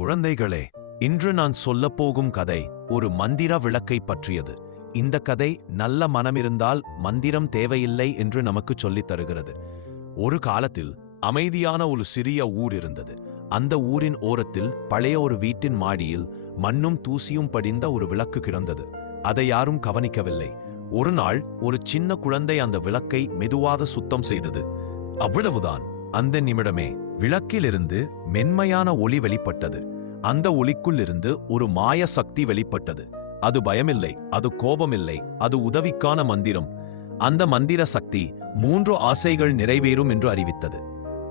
குழந்தைகளே இன்று நான் சொல்லப்போகும் கதை ஒரு மந்திர விளக்கை பற்றியது. இந்த கதை நல்ல மனமிருந்தால் மந்திரம் தேவையில்லை என்று நமக்கு சொல்லித் தருகிறது. ஒரு காலத்தில் அமைதியான ஒரு சிறிய ஊர் இருந்தது. அந்த ஊரின் ஓரத்தில் பழைய ஒரு வீட்டின் மாடியில் மண்ணும் தூசியும் படிந்த ஒரு விளக்கு கிடந்தது. அதை யாரும் கவனிக்கவில்லை. ஒரு நாள் ஒரு சின்ன குழந்தை அந்த விளக்கை மெதுவாக சுத்தம் செய்தது. அவ்வளவுதான். அந்த நிமிடமே. விளக்கிலிருந்து மென்மையான ஒளி வெளிப்பட்டது. அந்த ஒளிக்குள்ளிருந்து ஒரு மாய சக்தி வெளிப்பட்டது. அது பயமில்லை அது கோபமில்லை அது உதவிக்கான மந்திரம். அந்த மந்திர சக்தி மூன்று ஆசைகள் நிறைவேறும் என்று அறிவித்தது.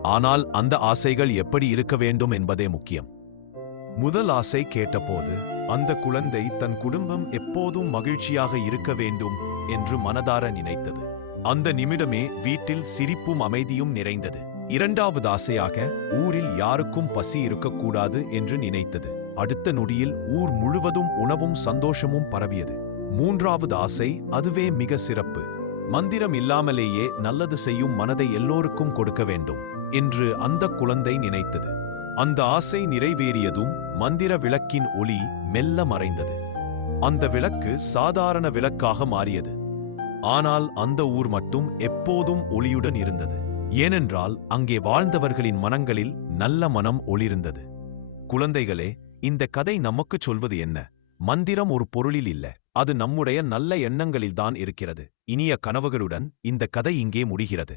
ஆனால் அந்த ஆசைகள் எப்படி இருக்க வேண்டும் என்பதே முக்கியம். முதல் ஆசை கேட்டபோது அந்த குழந்தை தன் குடும்பம் எப்போதும் மகிழ்ச்சியாக இருக்க வேண்டும் என்று மனதார நினைத்தது. அந்த நிமிடமே வீட்டில் சிரிப்பும் அமைதியும் நிறைந்தது. இரண்டாவது ஆசையாக ஊரில் யாருக்கும் பசி இருக்கக்கூடாது என்று நினைத்தது. அடுத்த நொடியில் ஊர் முழுவதும் உணவும் சந்தோஷமும் பரவியது. மூன்றாவது ஆசை அதுவே மிக சிறப்பு. மந்திரம் இல்லாமலேயே நல்லது செய்யும் மனதை எல்லோருக்கும் கொடுக்க வேண்டும் என்று அந்த குழந்தை நினைத்தது. அந்த ஆசை நிறைவேறியதும் மந்திர விளக்கின் ஒளி மெல்ல மறைந்தது. அந்த விளக்கு சாதாரண விளக்காக மாறியது. ஆனால் அந்த ஊர் மட்டும் எப்போதும் ஒளியுடன் இருந்தது. ஏனென்றால் அங்கே வாழ்ந்தவர்களின் மனங்களில் நல்ல மனம் ஒளிர்ந்தது. குழந்தைகளே இந்த கதை நமக்குச் சொல்வது என்ன? மந்திரம் ஒரு பொருளில் இல்ல. அது நம்முடைய நல்ல எண்ணங்களில்தான் இருக்கிறது. இனிய கனவுகளுடன் இந்த கதை இங்கே முடிகிறது.